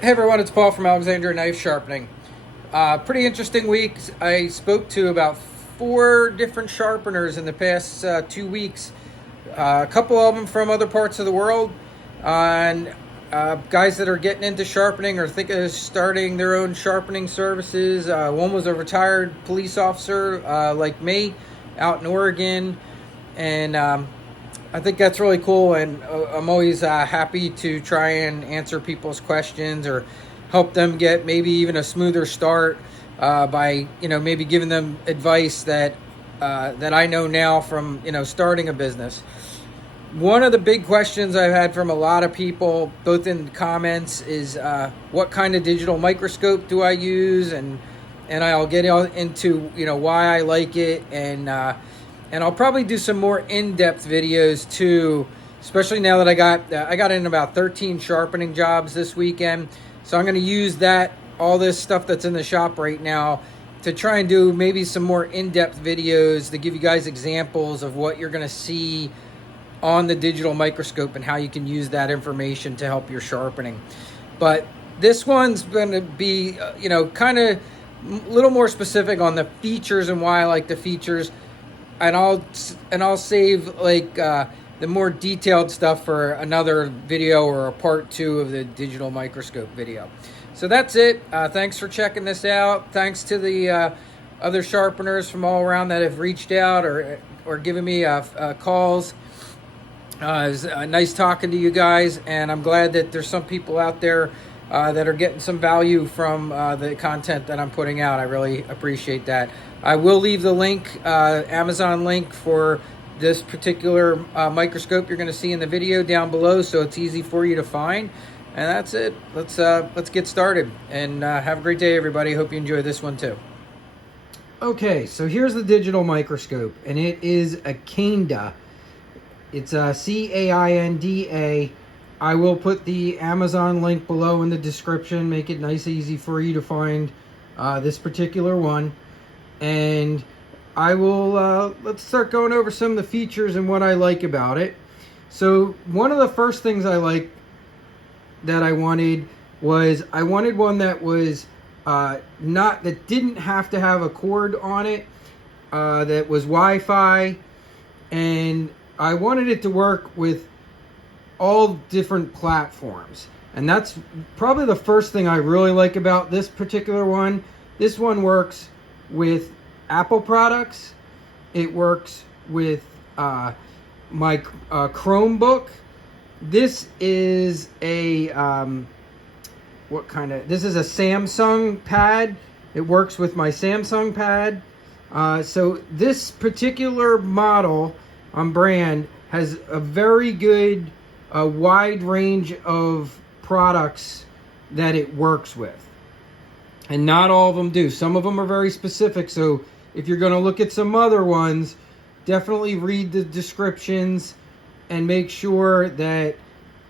Hey everyone, it's Paul from Alexandria Knife Sharpening. Pretty interesting week. I spoke to about 4 different sharpeners in the past 2 weeks. A couple of them from other parts of the world, and guys that are getting into sharpening or thinking of starting their own sharpening services. One was a retired police officer like me out in Oregon, and I think that's really cool, and I'm always happy to try and answer people's questions or help them get maybe even a smoother start by maybe giving them advice that I know now from starting a business. One of the big questions I've had from a lot of people, both in comments, is what kind of digital microscope do I use, and I'll get into why I like it, and I'll probably do some more in-depth videos too, especially now that I got in about 13 sharpening jobs this weekend. So I'm going to use all this stuff that's in the shop right now to try and do maybe some more in-depth videos to give you guys examples of what you're going to see on the digital microscope and how you can use that information to help your sharpening. But this one's going to be, kind of a little more specific on the features and why I like the features. And I'll save the more detailed stuff for another video or a part 2 of the digital microscope video. So that's it. Thanks for checking this out. Thanks to the other sharpeners from all around that have reached out or given me calls. It was nice talking to you guys, and I'm glad that there's some people out there that are getting some value from the content that I'm putting out. I really appreciate that. I will leave the link, Amazon link for this particular microscope you're going to see in the video down below, so it's easy for you to find. And that's it. Let's get started, and have a great day, everybody. Hope you enjoy this one too. Okay, so here's the digital microscope, and it is a Cainda. It's a Cainda. I will put the Amazon link below in the description, make it nice and easy for you to find this particular one. And I will, let's start going over some of the features and what I like about it. So one of the first things I like that I wanted one that was that didn't have to have a cord on it, that was Wi-Fi, and I wanted it to work with all different platforms. And that's probably the first thing I really like about this particular one. This one works with Apple products. It works with my Chromebook. This is a this is a Samsung pad. It works with my Samsung pad. So this particular model on brand has a very good wide range of products that it works with. And not all of them do. Some of them are very specific. So if you're going to look at some other ones, definitely read the descriptions and make sure that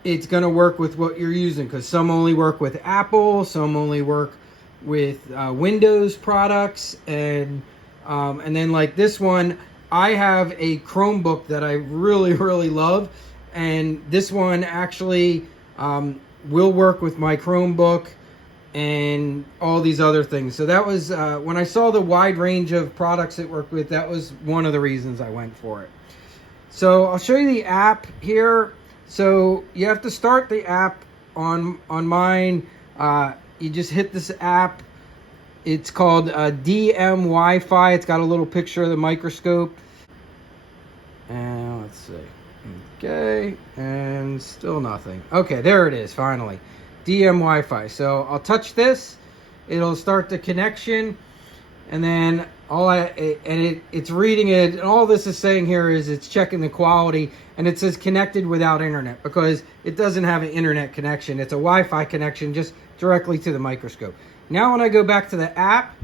it's going to work with what you're using. Because some only work with Apple, some only work with Windows products. And then like this one, I have a Chromebook that I really, really love. And this one actually will work with my Chromebook and all these other things. So that was, when I saw the wide range of products it worked with, that was one of the reasons I went for it. So I'll show you the app here. So you have to start the app on mine. You just hit this app. It's called DM Wi-Fi. It's got a little picture of the microscope. And let's see. Okay, and still nothing. Okay, there it is, finally. DM Wi-Fi. So I'll touch this. It'll start the connection, and then it's reading it. And all this is saying here is it's checking the quality, and it says connected without internet because it doesn't have an internet connection. It's a Wi-Fi connection just directly to the microscope. Now when I go back to the app,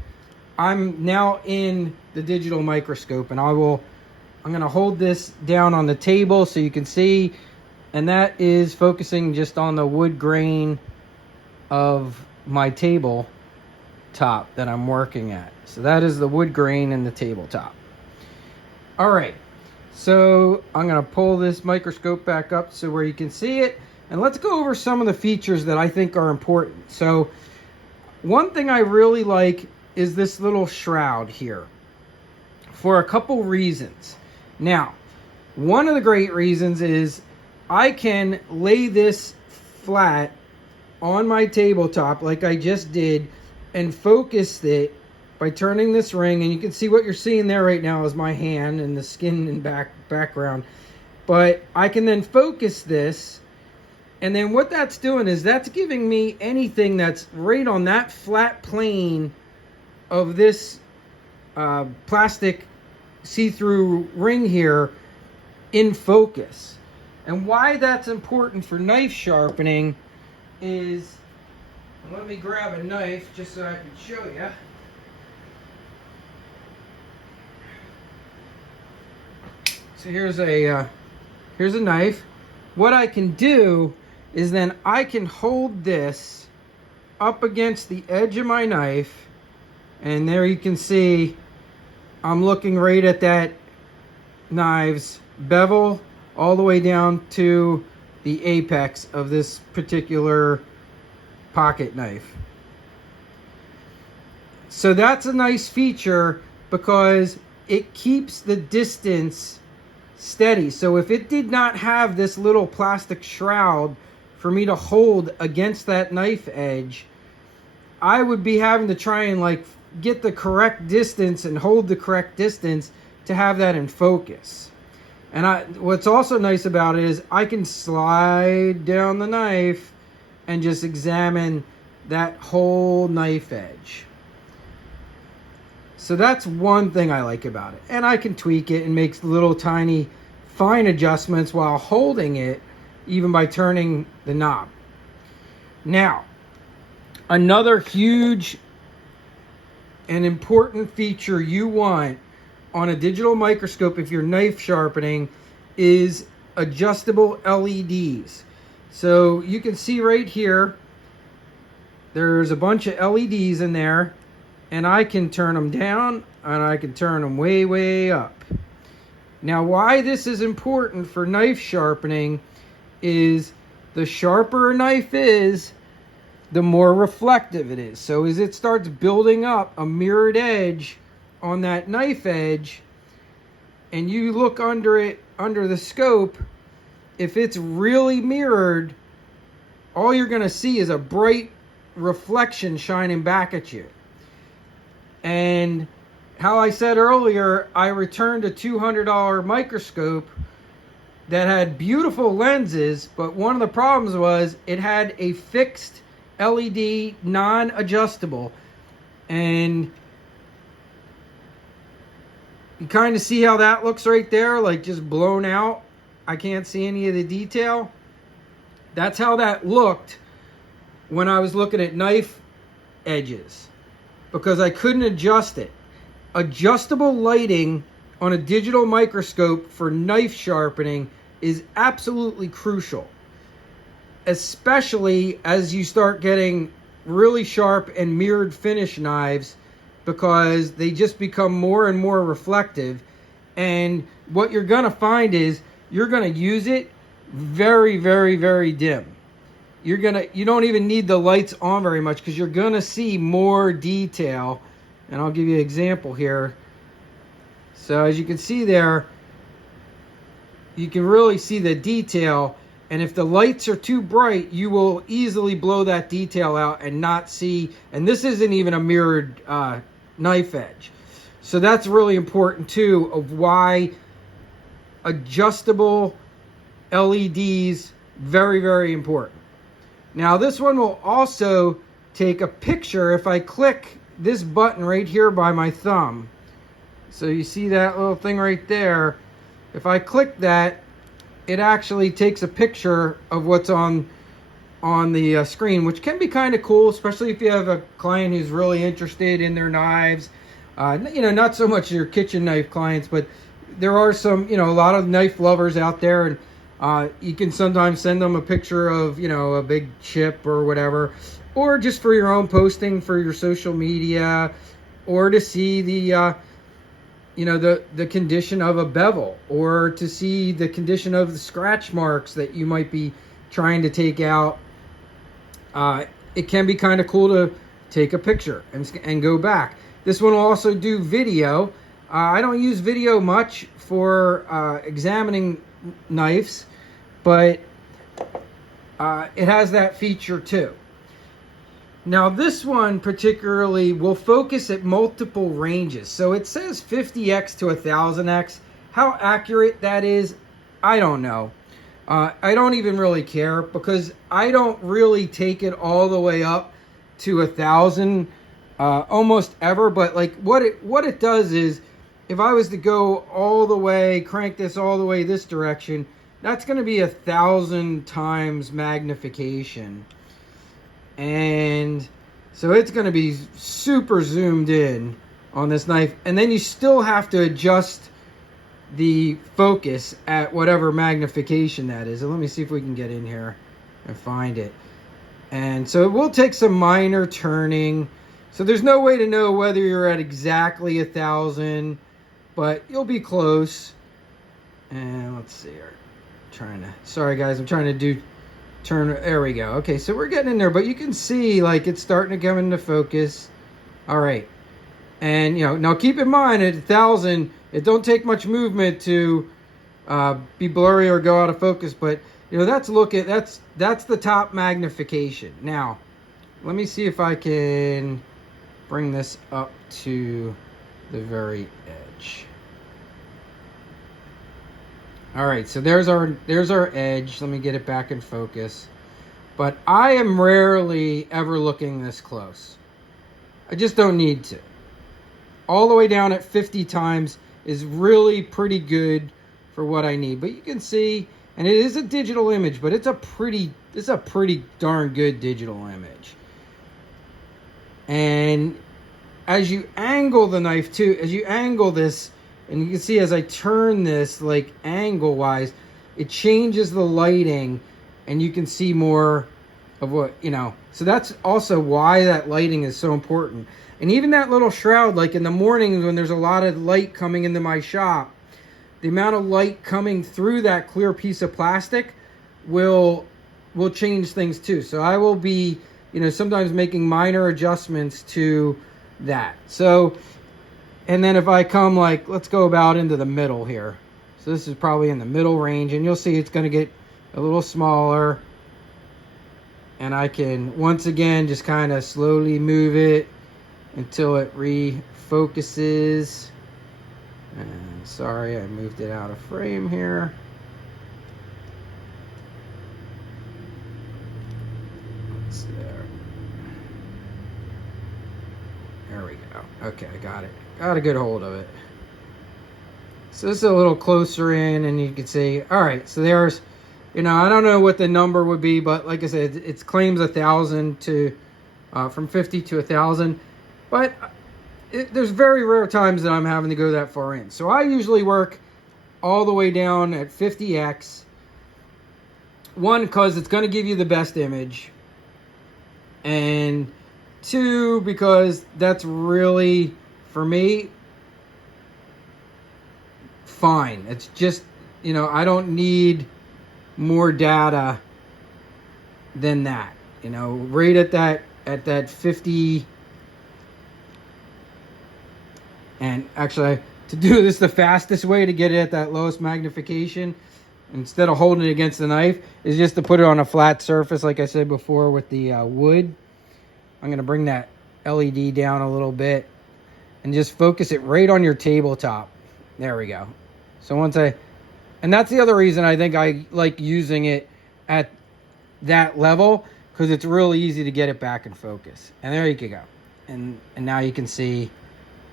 I'm now in the digital microscope, and I'm going to hold this down on the table so you can see, and that is focusing just on the wood grain of my table top that I'm working at. So that is the wood grain in the tabletop. All right, so I'm going to pull this microscope back up so where you can see it. And let's go over some of the features that I think are important. So one thing I really like is this little shroud here for a couple reasons. Now, one of the great reasons is I can lay this flat on my tabletop like I just did and focus it by turning this ring, and you can see what you're seeing there right now is my hand and the skin and background. But I can then focus this, and then what that's doing is that's giving me anything that's right on that flat plane of this plastic see-through ring here in focus. And why that's important for knife sharpening is, let me grab a knife just so I can show you. So here's a knife. What I can do is then I can hold this up against the edge of my knife, and there you can see I'm looking right at that knife's bevel all the way down to the apex of this particular pocket knife. So that's a nice feature because it keeps the distance steady. So if it did not have this little plastic shroud for me to hold against that knife edge, I would be having to try and like get the correct distance and hold the correct distance to have that in focus. And what's also nice about it is I can slide down the knife and just examine that whole knife edge. So that's one thing I like about it. And I can tweak it and make little tiny fine adjustments while holding it, even by turning the knob. Now, another huge and important feature you want on a digital microscope if you're knife sharpening is adjustable LEDs. So you can see right here, there's a bunch of LEDs in there, and I can turn them down and I can turn them way, way up. Now, why this is important for knife sharpening is the sharper a knife is, the more reflective it is. So as it starts building up a mirrored edge on that knife edge, and you look under it, under the scope, if it's really mirrored, all you're going to see is a bright reflection shining back at you. And how I said earlier, I returned a $200 microscope that had beautiful lenses, but one of the problems was it had a fixed LED non-adjustable, and you kind of see how that looks right there, like just blown out. I can't see any of the detail. That's how that looked when I was looking at knife edges, because I couldn't adjust it. Adjustable lighting on a digital microscope for knife sharpening is absolutely crucial, especially as you start getting really sharp and mirrored finish knives, because they just become more and more reflective. And what you're going to find is you're going to use it very, very, very dim. You don't even need the lights on very much, because you're going to see more detail. And I'll give you an example here. So as you can see there, you can really see the detail. And if the lights are too bright, you will easily blow that detail out and not see. And this isn't even a mirrored knife edge. So that's really important too, of why adjustable LEDs, very, very important. Now this one will also take a picture if I click this button right here by my thumb. So you see that little thing right there. If I click that, it actually takes a picture of what's on the screen, which can be kind of cool, especially if you have a client who's really interested in their knives. Not so much your kitchen knife clients, but there are some, a lot of knife lovers out there, and you can sometimes send them a picture of, a big chip or whatever, or just for your own posting for your social media, or to see the condition of a bevel, or to see the condition of the scratch marks that you might be trying to take out, it can be kind of cool to take a picture and go back. This one will also do video. I don't use video much for examining knives, but it has that feature too. Now this one particularly will focus at multiple ranges. So it says 50x to 1000x. How accurate that is, I don't know. I don't even really care because I don't really take it all the way up to 1000 almost ever. But like what it does is, if I was to go all the way, crank this all the way this direction, that's going to be 1000 times magnification. And so it's going to be super zoomed in on this knife. And then you still have to adjust the focus at whatever magnification that is. And let me see if we can get in here and find it. And so it will take some minor turning. So there's no way to know whether you're at exactly 1000, but you'll be close. And let's see here. Sorry guys, I'm trying to turn, there we go. Okay, so we're getting in there, but you can see like it's starting to come into focus. All right. And now keep in mind at 1000, it don't take much movement to be blurry or go out of focus, but that's the top magnification. Now, let me see if I can bring this up to the very edge. All right, so there's our edge. Let me get it back in focus. But I am rarely ever looking this close. I just don't need to. All the way down at 50 times is really pretty good for what I need. But you can see, and it is a digital image, but it's a pretty darn good digital image. And as you angle the knife too, as you angle this, and you can see as I turn this, like angle wise, it changes the lighting and you can see more of what, So that's also why that lighting is so important. And even that little shroud, like in the mornings when there's a lot of light coming into my shop, the amount of light coming through that clear piece of plastic will change things too. So I will be, sometimes making minor adjustments to that. So, and then if I come let's go about into the middle here. So this is probably in the middle range, and you'll see it's going to get a little smaller. And I can, once again, just kind of slowly move it until it refocuses. And sorry, I moved it out of frame here. There we go. Okay, I got it. Got a good hold of it. So this is a little closer in, and you can see, all right, so there's, I don't know what the number would be, but like I said, it claims 1000 to, from 50 to 1000, but there's very rare times that I'm having to go that far in. So I usually work all the way down at 50x. One, because it's going to give you the best image, and two, because that's really, for me, fine. It's just, I don't need more data than that. Right at that 50. And actually, to do this, the fastest way to get it at that lowest magnification, instead of holding it against the knife, is just to put it on a flat surface, like I said before with the wood. I'm going to bring that LED down a little bit and just focus it right on your tabletop. There we go. So and that's the other reason I think I like using it at that level, because it's really easy to get it back in focus. And there you can go. And now you can see,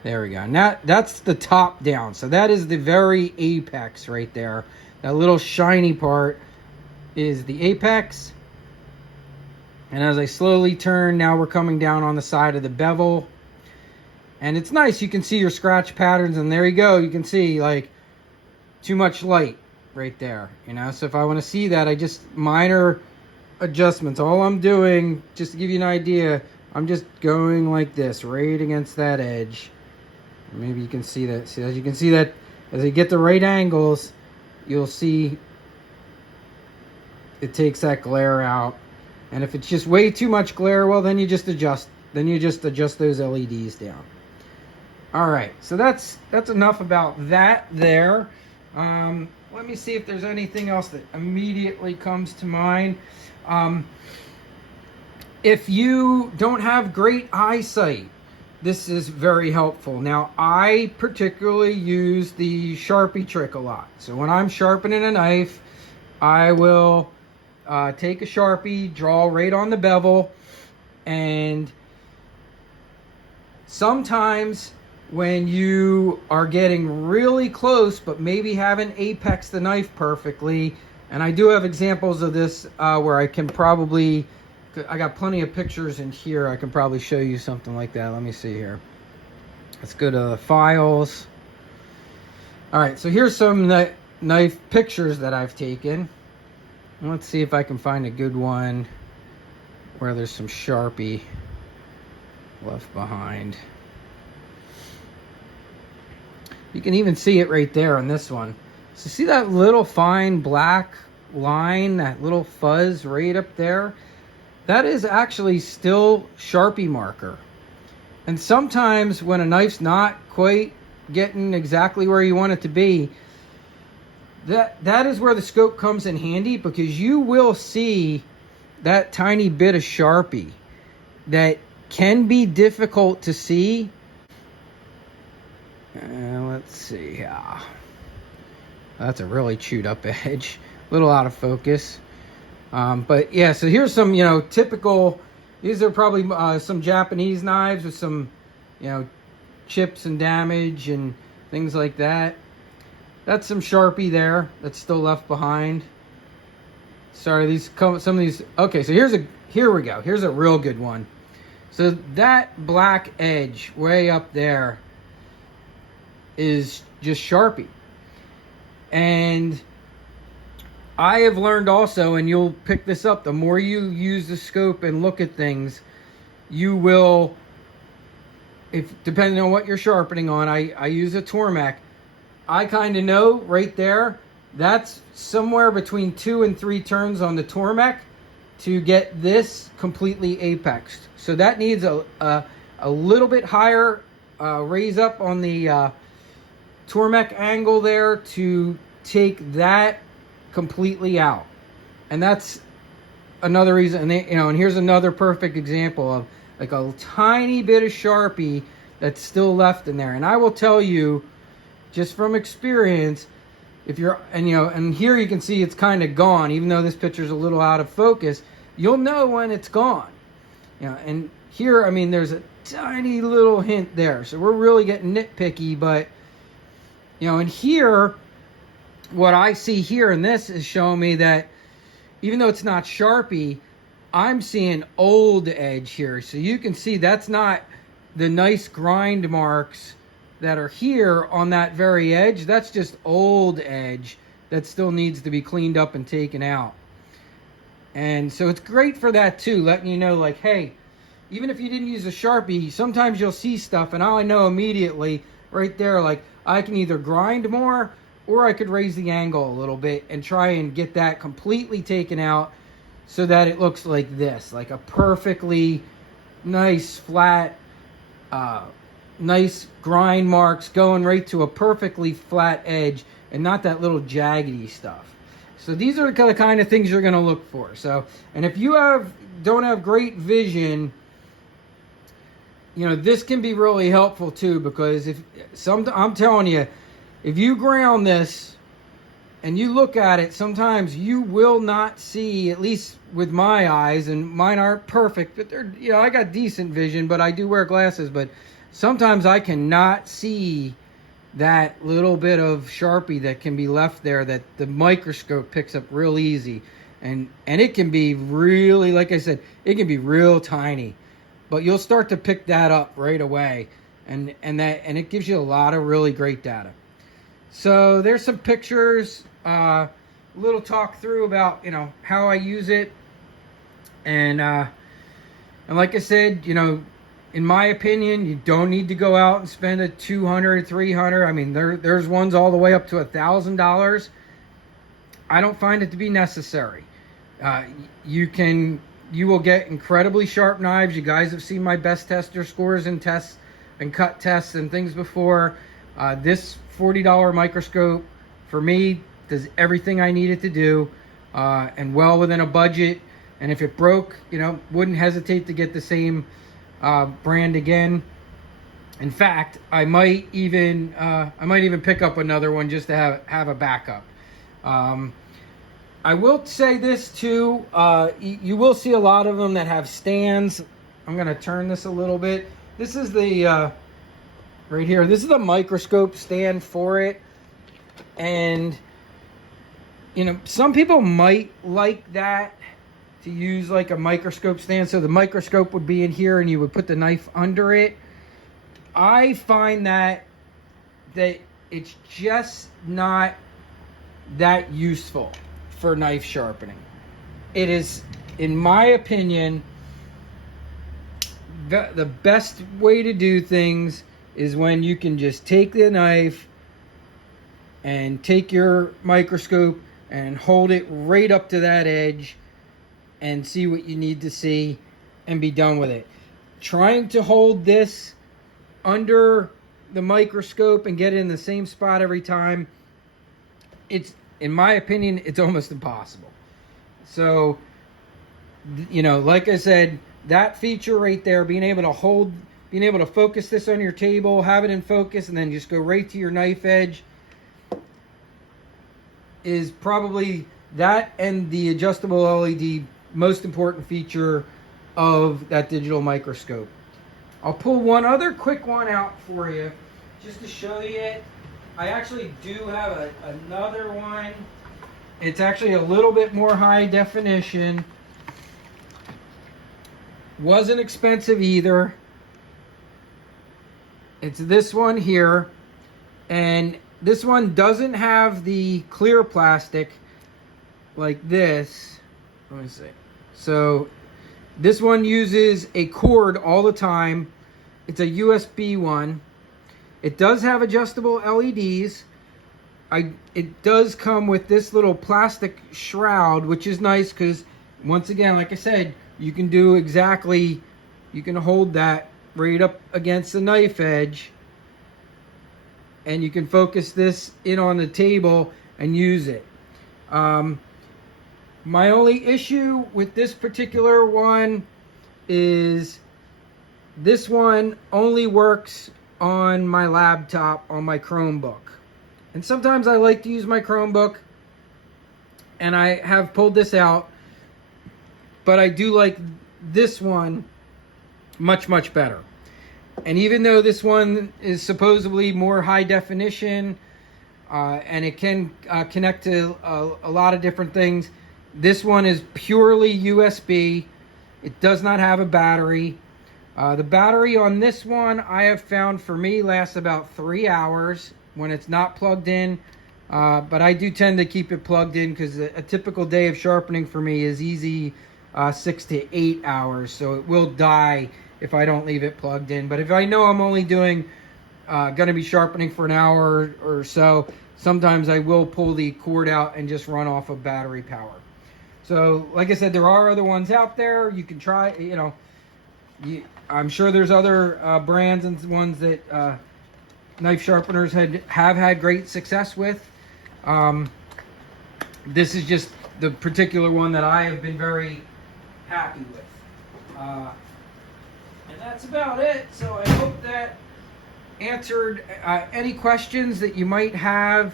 there we go. Now that's the top down. So that is the very apex right there. That little shiny part is the apex. And as I slowly turn, now we're coming down on the side of the bevel. And it's nice. You can see your scratch patterns. And there you go. You can see too much light right there. So if I want to see that, I just minor adjustments. All I'm doing, just to give you an idea, I'm just going like this, right against that edge. Maybe you can see that. See, as you can see that, as I get the right angles, you'll see it takes that glare out. And if it's just way too much glare, well, then you just adjust. Then you just adjust those LEDs down. All right, so that's enough about that there. Let me see if there's anything else that immediately comes to mind. If you don't have great eyesight, this is very helpful. Now, I particularly use the Sharpie trick a lot. So when I'm sharpening a knife, I will take a Sharpie, draw right on the bevel, and sometimes when you are getting really close but maybe haven't apexed the knife perfectly, and I do have examples of this where I got plenty of pictures in here. I can probably show you something like that. Let me see here. Let's go to the files. All right, so here's some knife pictures that I've taken. Let's see if I can find a good one where there's some Sharpie left behind. You can even see it right there on this one. So see that little fine black line, that little fuzz right up there? That is actually still Sharpie marker. And sometimes when a knife's not quite getting exactly where you want it to be, that is where the scope comes in handy, because you will see that tiny bit of Sharpie that can be difficult to see. Let's see. That's a really chewed up edge. A little out of focus. But yeah, so here's some, typical, these are probably some Japanese knives with some, chips and damage and things like that. That's some Sharpie there that's still left behind. Sorry, some of these, okay, so here we go. Here's a real good one. So that black edge way up there is just Sharpie. And I have learned also, and you'll pick this up, the more you use the scope and look at things, you will, depending on what you're sharpening on, I use a Tormek. I kind of know right there, that's somewhere between 2 and 3 turns on the Tormek to get this completely apexed. So that needs a little bit higher raise up on the Tormek angle there to take that completely out. And that's another reason, and here's another perfect example of like a tiny bit of Sharpie that's still left in there. And I will tell you, just from experience, if you're, and here you can see it's kind of gone, even though this picture's a little out of focus, you'll know when it's gone. And here, there's a tiny little hint there. So we're really getting nitpicky, but, and here, what I see here in this is showing me that even though it's not Sharpie, I'm seeing old edge here. So you can see that's not the nice grind marks that are here on that very edge. That's just old edge that still needs to be cleaned up and taken out. And so it's great for that too, letting you know, like, hey, even if you didn't use a Sharpie, sometimes you'll see stuff and I know immediately right there, like, I can either grind more or I could raise the angle a little bit and try and get that completely taken out so that it looks like this, like a perfectly nice flat, nice grind marks going right to a perfectly flat edge and not that little jaggedy stuff. So these are the kind of things you're going to look for. So, and if you don't have great vision, this can be really helpful too, because I'm telling you, if you ground this and you look at it, sometimes you will not see, at least with my eyes, and mine aren't perfect, but they're, I got decent vision, but I do wear glasses, but sometimes I cannot see that little bit of Sharpie that can be left there that the microscope picks up real easy. And it can be really, like I said, it can be real tiny, but you'll start to pick that up right away. And it gives you a lot of really great data. So there's some pictures, a little talk through about, how I use it. And like I said, in my opinion, you don't need to go out and spend a $200, $300. There's ones all the way up to $1,000. I don't find it to be necessary. Uh, you will get incredibly sharp knives. You guys have seen my best tester scores and tests and cut tests and things before. This $40 microscope for me does everything I need it to do, and well within a budget. And if it broke, wouldn't hesitate to get the same brand again. In fact, I might even pick up another one just to have a backup. I will say this too. You will see a lot of them that have stands. I'm going to turn this a little bit. This is the right here. This is the microscope stand for it, and some people might like that, to use like a microscope stand. So the microscope would be in here, and you would put the knife under it. I find that it's just not that useful for knife sharpening. It is, in my opinion, the best way to do things is when you can just take the knife and take your microscope and hold it right up to that edge and see what you need to see and be done with it. Trying to hold this under the microscope and get it in the same spot every time, it's, in my opinion, it's almost impossible. So, like I said, that feature right there, being able to focus this on your table, have it in focus, and then just go right to your knife edge, is probably that and the adjustable LED most important feature of that digital microscope. I'll pull one other quick one out for you just to show you it. I actually do have another one. It's actually a little bit more high definition. Wasn't expensive either. It's this one here, and this one doesn't have the clear plastic like this. Let me see. So this one uses a cord all the time. It's a USB one. It does have adjustable LEDs. It does come with this little plastic shroud, which is nice because, once again, like I said, you can hold that right up against the knife edge, and you can focus this in on the table and use it. My only issue with this particular one is this one only works on my laptop, on my Chromebook. And sometimes I like to use my Chromebook, and I have pulled this out, but I do like this one much, much better. And even though this one is supposedly more high definition, and it can connect to a lot of different things, this one is purely USB. It does not have a battery. The battery on this one, I have found, for me, lasts about 3 hours when it's not plugged in. But I do tend to keep it plugged in because a typical day of sharpening for me is easy 6 to 8 hours. So it will die if I don't leave it plugged in. But if I know I'm only going to be sharpening for an hour or so, sometimes I will pull the cord out and just run off of battery power. So, like I said, there are other ones out there. You can try, I'm sure there's other brands and ones that knife sharpeners have had great success with. This is just the particular one that I have been very happy with. And that's about it. So I hope that answered any questions that you might have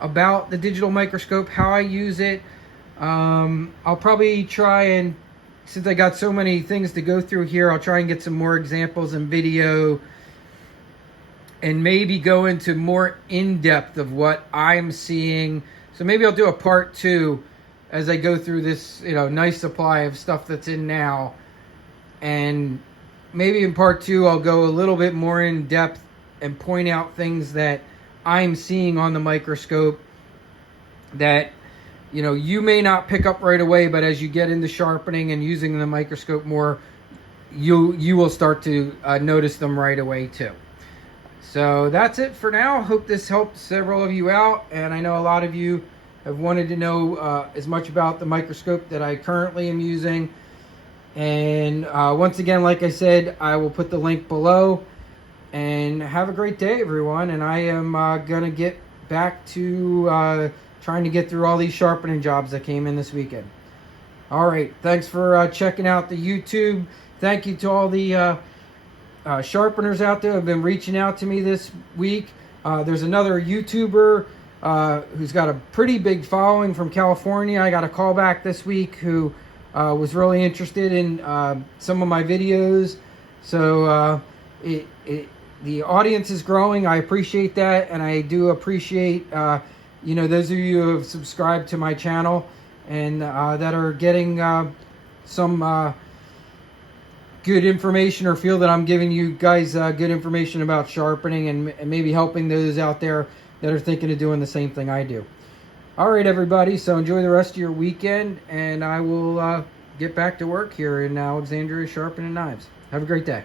about the digital microscope, how I use it. I'll probably try and, since I got so many things to go through here, I'll try and get some more examples and video and maybe go into more in-depth of what I'm seeing. So maybe I'll do a part 2 as I go through this, nice supply of stuff that's in now. And maybe in part 2, I'll go a little bit more in depth and point out things that I'm seeing on the microscope that you may not pick up right away, but as you get into sharpening and using the microscope more, you will start to notice them right away too. So that's it for now. Hope this helped several of you out, and I know a lot of you have wanted to know as much about the microscope that I currently am using. And once again, like I said, I will put the link below. And have a great day, everyone. And I am going to get back to trying to get through all these sharpening jobs that came in this weekend. All right. Thanks for checking out the YouTube. Thank you to all the sharpeners out there who have been reaching out to me this week. There's another YouTuber who's got a pretty big following from California. I got a call back this week who was really interested in some of my videos. So the audience is growing. I appreciate that, and I do appreciate those of you who have subscribed to my channel and that are getting some good information, or feel that I'm giving you guys good information about sharpening, and maybe helping those out there that are thinking of doing the same thing I do. All right, everybody. So enjoy the rest of your weekend, and I will get back to work here in Alexandria sharpening knives. Have a great day.